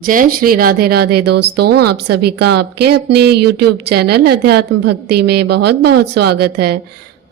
जय श्री राधे राधे दोस्तों, आप सभी का आपके अपने YouTube चैनल अध्यात्म भक्ति में बहुत बहुत स्वागत है।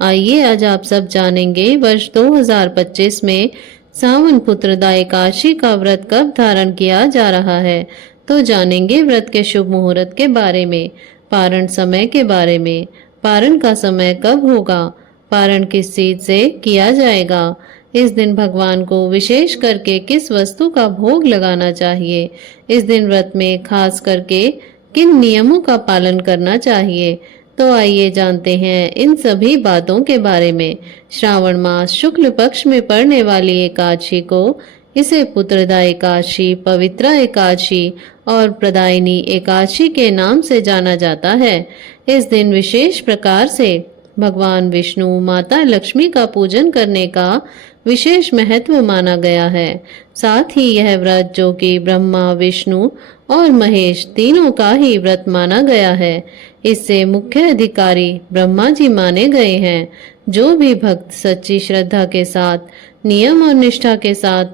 आइए आज आप सब जानेंगे वर्ष 2025 में सावन पुत्रदा एकादशी का व्रत कब धारण किया जा रहा है। तो जानेंगे व्रत के शुभ मुहूर्त के बारे में, पारण समय के बारे में, पारण का समय कब होगा, पारण किस चीज से किया जाएगा, इस दिन भगवान को विशेष करके किस वस्तु का भोग लगाना चाहिए, इस दिन व्रत में खास करके किन नियमों का पालन करना चाहिए। तो आइए जानते हैं इन सभी बातों के बारे में। श्रावण मास शुक्ल पक्ष में पड़ने वाली एकादशी को इसे पुत्रदा एकादशी, पवित्रा एकादशी और प्रदायिनी एकादशी के नाम से जाना जाता है। इस दिन विशेष प्रकार से भगवान विष्णु, माता लक्ष्मी का पूजन करने का विशेष महत्व माना गया है। साथ ही यह व्रत, जो कि ब्रह्मा, विष्णु और महेश तीनों का ही व्रत माना गया है, इससे मुख्य अधिकारी ब्रह्मा जी माने गए हैं। जो भी भक्त सच्ची श्रद्धा के साथ, नियम और निष्ठा के साथ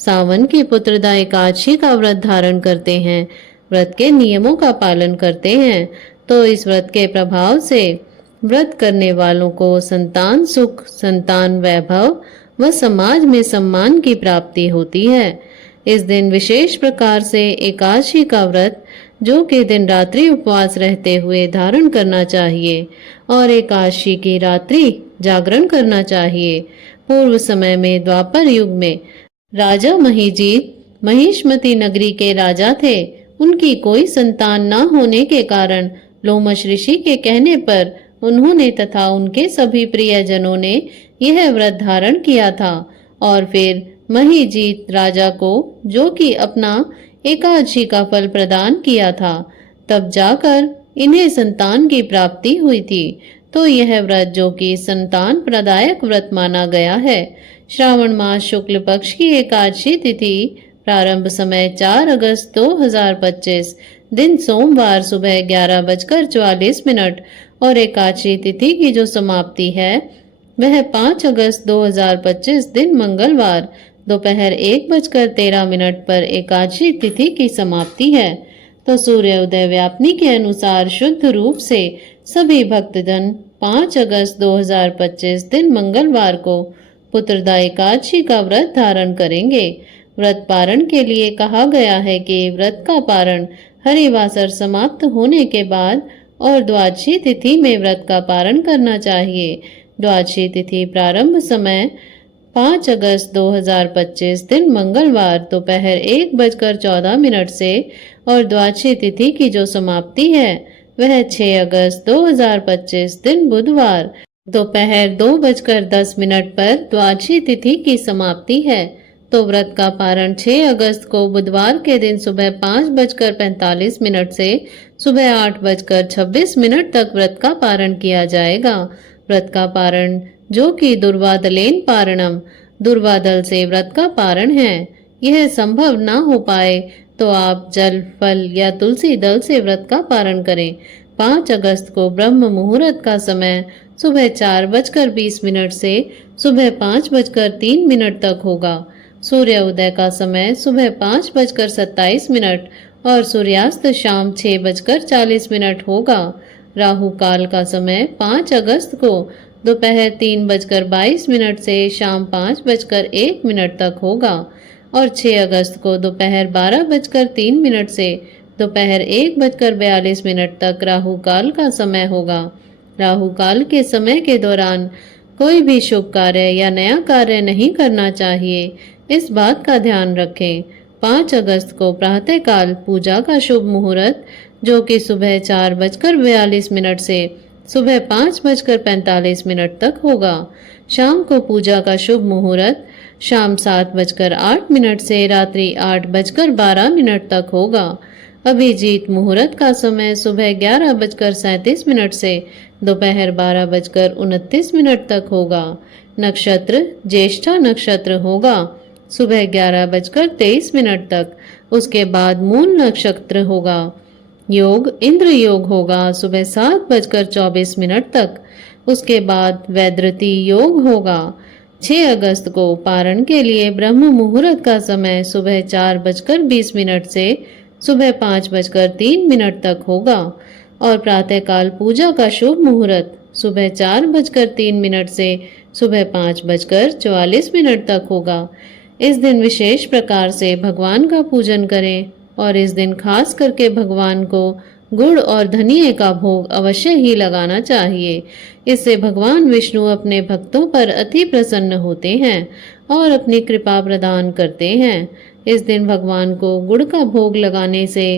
सावन की पुत्रदा एकादशी का व्रत धारण करते हैं, व्रत के नियमों का पालन करते हैं, तो इस व्रत के प्रभाव से व्रत करने वालों को संतान सुख, संतान वैभव व समाज में सम्मान की प्राप्ति होती है। इस दिन विशेष प्रकार से एकादशी का व्रत, जो कि दिन रात्रि उपवास रहते हुए धारण करना चाहिए और एकादशी की रात्रि जागरण करना चाहिए। पूर्व समय में द्वापर युग में राजा महिजीत महिष्मती नगरी के राजा थे। उनकी कोई संतान न होने के कारण लोमश ऋषि के कहने पर उन्होंने तथा उनके सभी प्रियजनों ने यह व्रत धारण किया था और फिर महिजीत राजा को, जो कि अपना एकादशी का फल प्रदान किया था, तब जाकर इन्हें संतान की प्राप्ति हुई थी। तो यह व्रत, जो कि संतान प्रदायक व्रत माना गया है। श्रावण मास शुक्ल पक्ष की एकादशी तिथि प्रारंभ समय 4 अगस्त 2025 दिन सोमवार सुबह 11:44 और एकादशी तिथि की जो समाप्ति है वह 5 अगस्त 2025 दिन मंगलवार दोपहर 1:13 पर एकादशी तिथि की समाप्ति है। तो सूर्य उदय व्यापनी के अनुसार शुद्ध रूप से सभी भक्तजन 5 अगस्त 2025 दिन मंगलवार को पुत्रदा एकादशी का व्रत धारण करेंगे। व्रत पारण के लिए कहा गया है कि व्रत का पारण हरिवासर समाप्त होने के बाद और द्वादशी तिथि में व्रत का पारण करना चाहिए। द्वादशी तिथि प्रारंभ समय 5 अगस्त 2025 दिन मंगलवार दोपहर 1:14 से और द्वादशी तिथि की जो समाप्ति है वह 6 अगस्त 2025 दिन बुधवार दोपहर 2:10 पर द्वादशी तिथि की समाप्ति है। तो व्रत का पारण 6 अगस्त को बुधवार के दिन सुबह 5:45 से सुबह 8:26 तक व्रत का पारण किया जाएगा। व्रत का पारण, जो कि दुर्वादलेन पारणम, दुर्वादल से व्रत का पारण है, यह संभव ना हो पाए तो आप जल, फल या तुलसी दल से व्रत का पारण करें। 5 अगस्त को ब्रह्म मुहूर्त का समय सुबह 4:20 से सुबह 5:03 तक होगा। सूर्य उदय का समय सुबह 5:27 और सूर्यास्त शाम 6:40 होगा। राहु काल का समय 5 अगस्त को दोपहर 3:22 से शाम 5:01 तक होगा और 6 अगस्त को दोपहर 12:03 से दोपहर 1:42 तक राहु काल का समय होगा। राहु काल के समय के दौरान कोई भी शुभ कार्य या नया कार्य नहीं करना चाहिए, इस बात का ध्यान रखें। 5 अगस्त को प्रातःकाल पूजा का शुभ मुहूर्त, जो कि सुबह 4:42 से सुबह 5:45 तक होगा। शाम को पूजा का शुभ मुहूर्त शाम 7:08 से रात्रि 8:12 तक होगा। अभिजीत मुहूर्त का समय सुबह 11:37 से दोपहर 12:29 तक होगा। नक्षत्र ज्येष्ठा नक्षत्र होगा सुबह 11:23 तक। उसके बाद मूल नक्षत्र होगा। योग इंद्र योग होगा सुबह 7:24 तक। उसके बाद वैद्रती योग होगा। 6 अगस्त को पारण के लिए ब्रह्म मुहूर्त का समय सुबह 4:20 से सुबह 5:03 तक होगा और प्रातःकाल पूजा का शुभ मुहूर्त सुबह 4:03 से सुबह 5:44 तक होगा। इस दिन विशेष प्रकार से भगवान का पूजन करें और इस दिन खास करके भगवान को गुड़ और धनिये का भोग अवश्य ही लगाना चाहिए। इससे भगवान विष्णु अपने भक्तों पर अति प्रसन्न होते हैं और अपनी कृपा प्रदान करते हैं। इस दिन भगवान को गुड़ का भोग लगाने से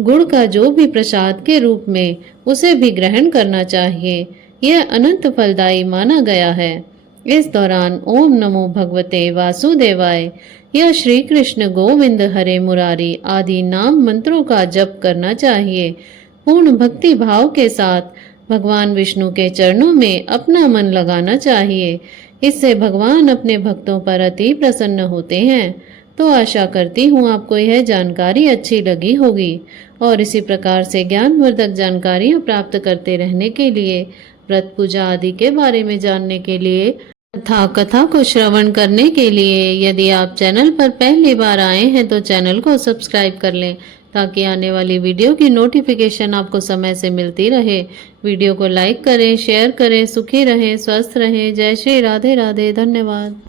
गुड़ का जो भी प्रसाद के रूप में उसे भी ग्रहण करना चाहिए। यह अनंत फलदायी माना गया है। इस दौरान ओम नमो भगवते वासुदेवाय या श्री कृष्ण गोविंद हरे मुरारी आदि नाम मंत्रों का जप करना चाहिए। पूर्ण भक्ति भाव के साथ भगवान विष्णु के चरणों में अपना मन लगाना चाहिए। इससे भगवान अपने भक्तों पर अति प्रसन्न होते हैं। तो आशा करती हूँ आपको यह जानकारी अच्छी लगी होगी और इसी प्रकार से ज्ञानवर्धक जानकारियाँ प्राप्त करते रहने के लिए, व्रत पूजा आदि के बारे में जानने के लिए तथा कथा को श्रवण करने के लिए यदि आप चैनल पर पहली बार आए हैं तो चैनल को सब्सक्राइब कर लें ताकि आने वाली वीडियो की नोटिफिकेशन आपको समय से मिलती रहे। वीडियो को लाइक करें, शेयर करें। सुखी रहें, स्वस्थ रहें। जय श्री राधे राधे। धन्यवाद।